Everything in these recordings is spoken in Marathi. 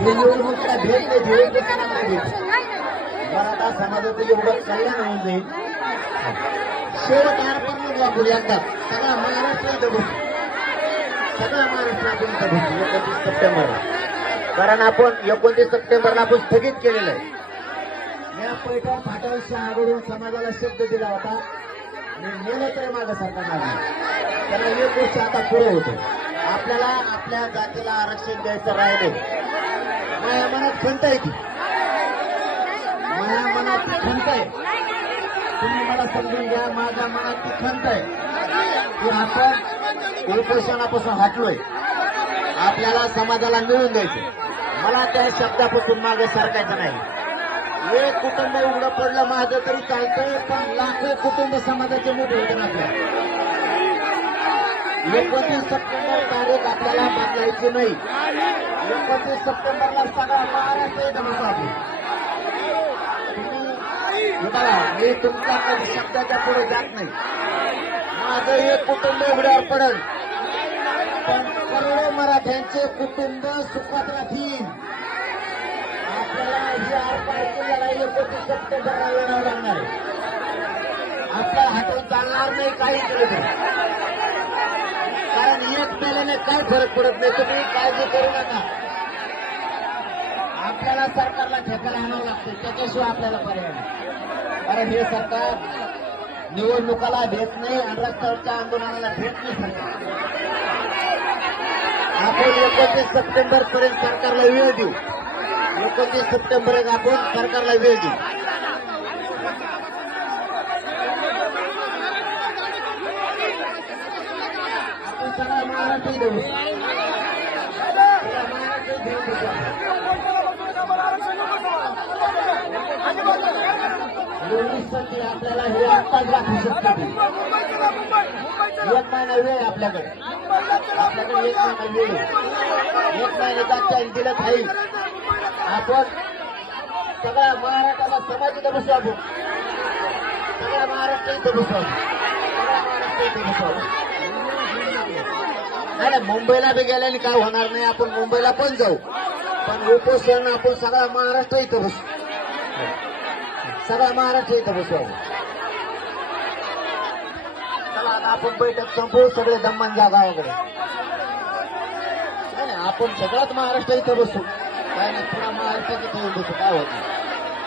हे निवडणुकीला भेट नाही भेट कशाला भेट मराठा समाजाचं एवढं कल्याण होऊन जाईल म्हणजे. शेवट आरपर्यंत वापरू एकदा. सगळा महाराष्ट्र इथं सगळा महाराष्ट्र आपण एकोणतीस सप्टेंबरला. कारण आपण एकोणतीस सप्टेंबरला आपण स्थगित केलेलं आहे. या पैठण फाटाविषयी शहाकडून समाजाला शब्द दिला होता. मी नेलं तर माझं सरकार नाही त्याला एक गोष्ट आता पुढे होतो. आपल्याला आपल्या जातीला आरक्षण द्यायचं राहिले माझ्या मनात खंत आहे ती. माझ्या मनात खंत आहे. तुम्ही मला समजून घ्या माझ्या मनात ती खंत आहे. की आपण उपोषणापासून हटलोय. आपल्याला समाजाला मिळून द्यायचं मला त्या शब्दापासून मागे सरकायचं नाही. एक कुटुंब उघडं पडलं माझं तरी चालतंय पण लाखो कुटुंब समाजाचे मोठे होते ना आपल्या. एकोणतीस सप्टेंबर तारीख आपल्याला बदलायची नाही. एकोणतीस सप्टेंबरला सगळा महाराष्ट्र इथं बसू मी तुमच्या शब्दाच्या पुढे जात नाही. माझं हे कुटुंब उघड्यावर पडल. पण करोडो मराठ्यांचे कुटुंब सुखात राहतील. आपल्याला ही आरपारची लढाई एकोणतीस सप्टेंबरला लढावं लागणार आपल्या हातून चालणार नाही काही केलं तरी कारण एक पेल्याने काय फरक पडत नाही तुम्ही काळजी करू नका. आपल्याला सरकारला ठेकायला आणावं लागतं त्याच्याशिवाय आपल्याला पर्याय नाही. कारण हे सरकार निवडणुकाला भेट नाही आणि रस्त्यावरच्या आंदोलनाला भेट नाही सरकार. आपण एकोणतीस सप्टेंबर पर्यंत सरकारला वेळ देऊ. एकोणतीस सप्टेंबर आपण सरकारला वेळ देऊ. आपण देऊ आपल्याला हे आत्ताच राखू शकतो एक महिना वेळ आहे आपल्याकडे. आपल्याकडे एक महिना वेळ एक महिन्याचा टाइम दिलं काही आपण सगळ्या महाराष्ट्राला समाज इथं बसू आपण. सगळ्या महाराष्ट्र इथं बसू सगळ्या महाराष्ट्र इथं बसू नाही मुंबईला बी गेल्याने काय होणार नाही आपण मुंबईला पण जाऊ. पण उपोषण आपण सगळा महाराष्ट्र इथं बसू. सगळा महाराष्ट्र इथं बसू आपण. चला आता आपण बैठक संपवू सगळे दमन जागा वगैरे नाही आपण सगळ्यात महाराष्ट्र इथं बसू. काय नाही पुन्हा महाराष्ट्र इथं येऊन बसू काय होत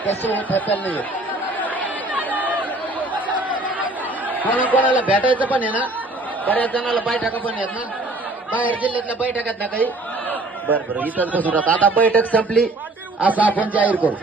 कसं होत नाही कोणा कोणाला भेटायचं पण आहे ना बऱ्याच जणाला बैठका पण आहेत ना. बाहेर जिल्ह्यातल्या बैठकात ना काही? बरं बरं. इथंच बसून आता बैठक संपली. असं आपण जाहीर करू.